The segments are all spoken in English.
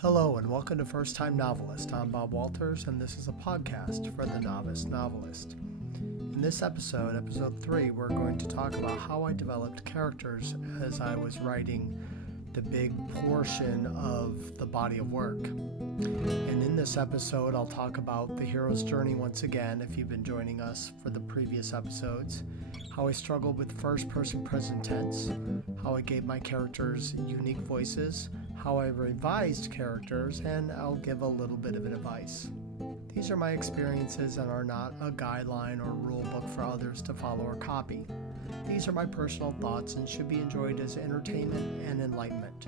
Hello and welcome to First Time Novelist. I'm Bob Walters and this is a podcast for the novice novelist. In this episode, episode 3, we're going to talk about how I developed characters as I was writing the big portion of the body of work. And in this episode, I'll talk about the hero's journey once again, if you've been joining us for the previous episodes, how I struggled with first-person present tense, how I gave my characters unique voices, how I revised characters, and I'll give a little bit of advice. These are my experiences and are not a guideline or rule book for others to follow or copy. These are my personal thoughts and should be enjoyed as entertainment and enlightenment.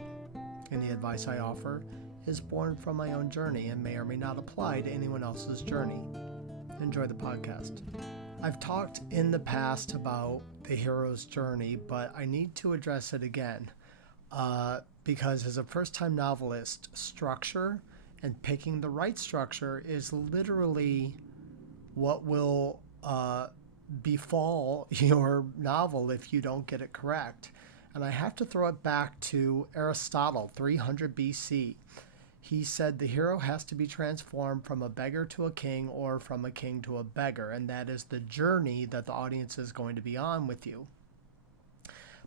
Any advice I offer is born from my own journey and may or may not apply to anyone else's journey. Enjoy the podcast. I've talked in the past about the hero's journey, but I need to address it again. Because as a first-time novelist, structure and picking the right structure is literally what will befall your novel if you don't get it correct. And I have to throw it back to Aristotle, 300 BC. He said the hero has to be transformed from a beggar to a king or from a king to a beggar, and that is the journey that the audience is going to be on with you.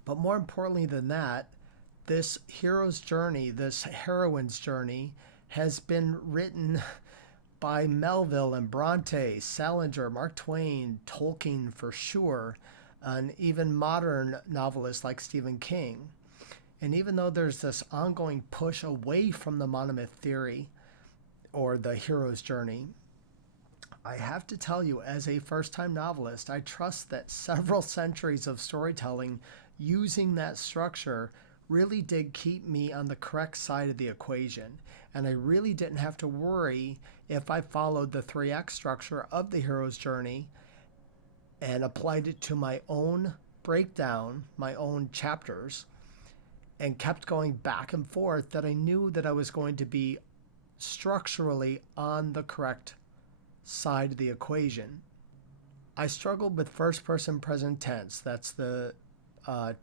But more importantly than that, this hero's journey, this heroine's journey, has been written by Melville and Bronte, Salinger, Mark Twain, Tolkien for sure, and even modern novelists like Stephen King. And even though there's this ongoing push away from the monomyth theory or the hero's journey, I have to tell you, as a first-time novelist, I trust that several centuries of storytelling using that structure really did keep me on the correct side of the equation. And I really didn't have to worry if I followed the 3-act structure of the hero's journey and applied it to my own breakdown, my own chapters, and kept going back and forth, that I knew that I was going to be structurally on the correct side of the equation. I struggled with first-person present tense. That's the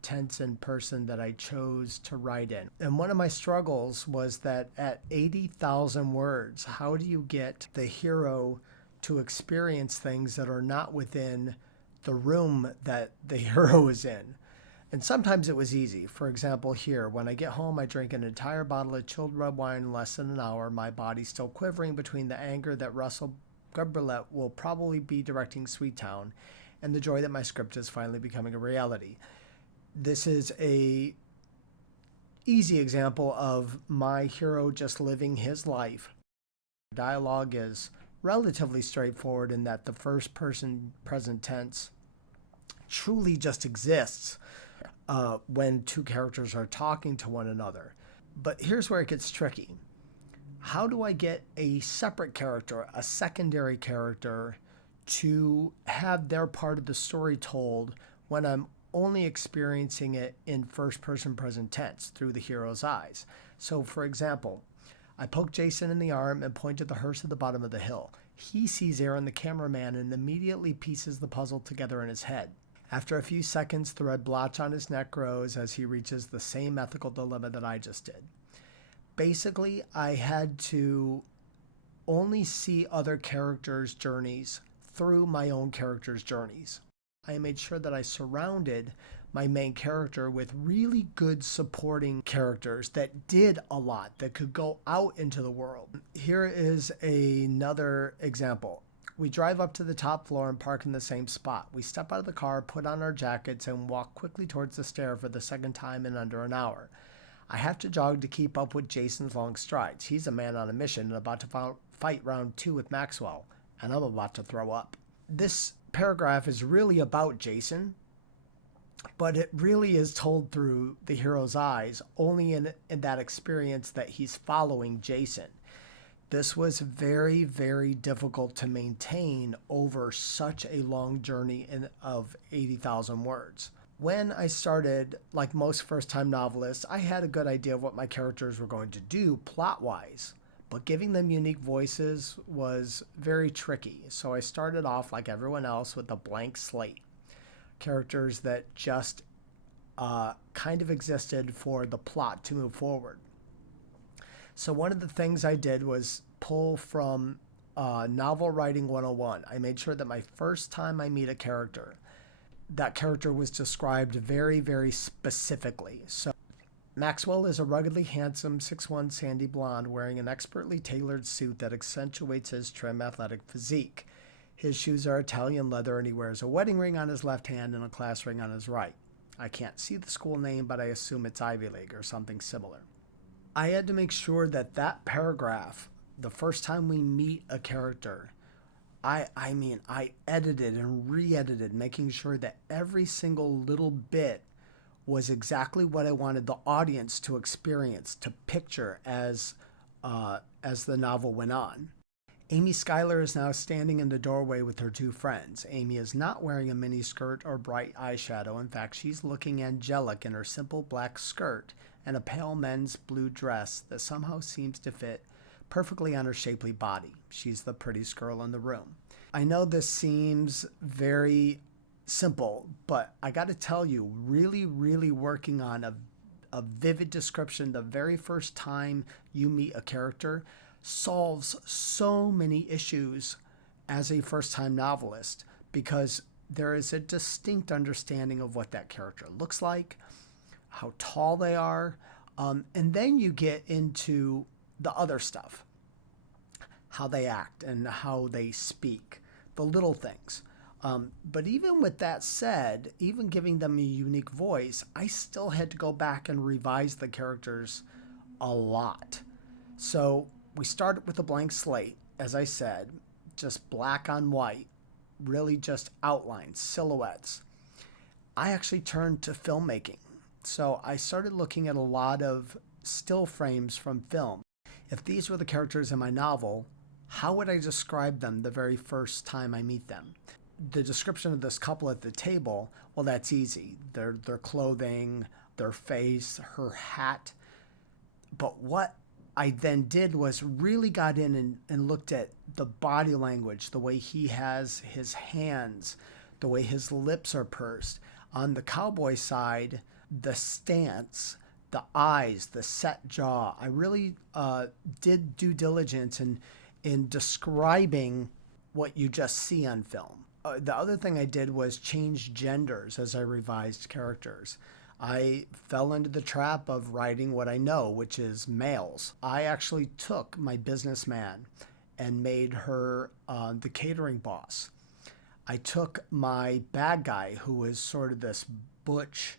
tense and person that I chose to write in. And one of my struggles was that at 80,000 words, how do you get the hero to experience things that are not within the room that the hero is in? And sometimes it was easy. For example, here, when I get home, I drink an entire bottle of chilled red wine in less than an hour, my body still quivering between the anger that Russell Gubberlet will probably be directing Sweet Town and the joy that my script is finally becoming a reality. This is a easy example of my hero just living his life. Dialogue is relatively straightforward in that the first person present tense truly just exists when two characters are talking to one another. But here's where it gets tricky. How do I get a separate character, a secondary character, to have their part of the story told when I'm only experiencing it in first-person present tense through the hero's eyes? So, for example, I poke Jason in the arm and point to the hearse at the bottom of the hill. He sees Aaron, the cameraman, and immediately pieces the puzzle together in his head. After a few seconds, the red blotch on his neck grows as he reaches the same ethical dilemma that I just did. Basically, I had to only see other characters' journeys through my own characters' journeys. I made sure that I surrounded my main character with really good supporting characters that did a lot, that could go out into the world. Here is another example. We drive up to the top floor and park in the same spot. We step out of the car, put on our jackets, and walk quickly towards the stair for the second time in under an hour. I have to jog to keep up with Jason's long strides. He's a man on a mission and about to fight round 2 with Maxwell, and I'm about to throw up. This paragraph is really about Jason, but it really is told through the hero's eyes, only in that experience that he's following Jason. This was very, very difficult to maintain over such a long journey of 80,000 words. When I started, like most first-time novelists, I had a good idea of what my characters were going to do plot-wise, but giving them unique voices was very tricky. So I started off like everyone else with a blank slate. Characters that just kind of existed for the plot to move forward. So one of the things I did was pull from Novel Writing 101. I made sure that my first time I meet a character, that character was described very, very specifically. So Maxwell is a ruggedly handsome 6'1" sandy blonde wearing an expertly tailored suit that accentuates his trim athletic physique. His shoes are Italian leather and he wears a wedding ring on his left hand and a class ring on his right. I can't see the school name, but I assume it's Ivy League or something similar. I had to make sure that that paragraph, the first time we meet a character, I edited and re-edited, making sure that every single little bit was exactly what I wanted the audience to experience, to picture as the novel went on. Amy Schuyler is now standing in the doorway with her two friends. Amy is not wearing a miniskirt or bright eyeshadow. In fact, she's looking angelic in her simple black skirt and a pale men's blue dress that somehow seems to fit perfectly on her shapely body. She's the prettiest girl in the room. I know this seems very simple, but I got to tell you, really, really working on a vivid description the very first time you meet a character solves so many issues as a first-time novelist, because there is a distinct understanding of what that character looks like, how tall they are, and then you get into the other stuff, how they act and how they speak, the little things. But even with that said, even giving them a unique voice, I still had to go back and revise the characters a lot. So we started with a blank slate, as I said, just black on white, really just outlines, silhouettes. I actually turned to filmmaking. So I started looking at a lot of still frames from film. If these were the characters in my novel, how would I describe them the very first time I meet them? The description of this couple at the table, well, that's easy. Their clothing, their face, her hat. But what I then did was really got in and looked at the body language, the way he has his hands, the way his lips are pursed. On the cowboy side, the stance, the eyes, the set jaw. I really did due diligence in describing what you just see on film. The other thing I did was change genders as I revised characters. I fell into the trap of writing what I know, which is males. I actually took my businessman and made her the catering boss. I took my bad guy, who was sort of this butch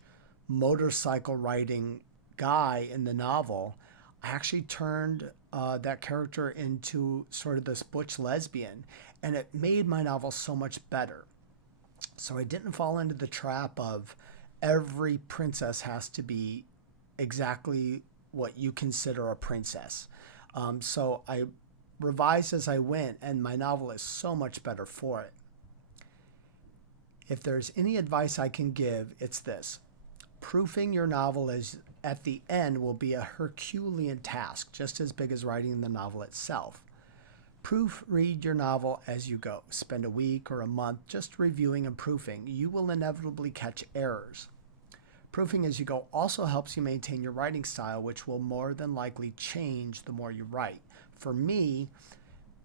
motorcycle riding guy in the novel. I actually turned that character into sort of this butch lesbian, and it made my novel so much better. So I didn't fall into the trap of every princess has to be exactly what you consider a princess. So I revised as I went, and my novel is so much better for it. If there's any advice I can give, it's this. Proofing your novel is at the end will be a Herculean task, just as big as writing the novel itself. Proofread your novel as you go. Spend a week or a month just reviewing and proofing. You will inevitably catch errors. Proofing as you go also helps you maintain your writing style, which will more than likely change the more you write. For me,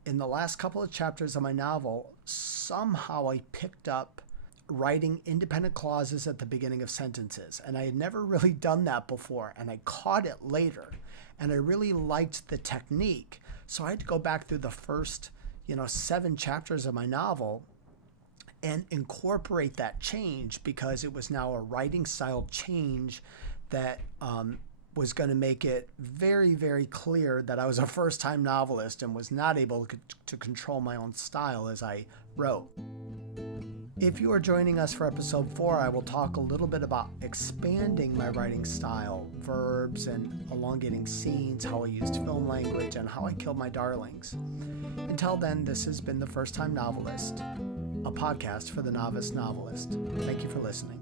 in the last couple of chapters of my novel, somehow I picked up writing independent clauses at the beginning of sentences. And I had never really done that before, and I caught it later. And I really liked the technique. So I had to go back through the first, 7 chapters of my novel and incorporate that change, because it was now a writing style change that was going to make it very, very clear that I was a first-time novelist and was not able to control my own style as I wrote. If you are joining us for episode 4, I will talk a little bit about expanding my writing style, verbs and elongating scenes, how I used film language, and how I killed my darlings. Until then, this has been The First Time Novelist, a podcast for the novice novelist. Thank you for listening.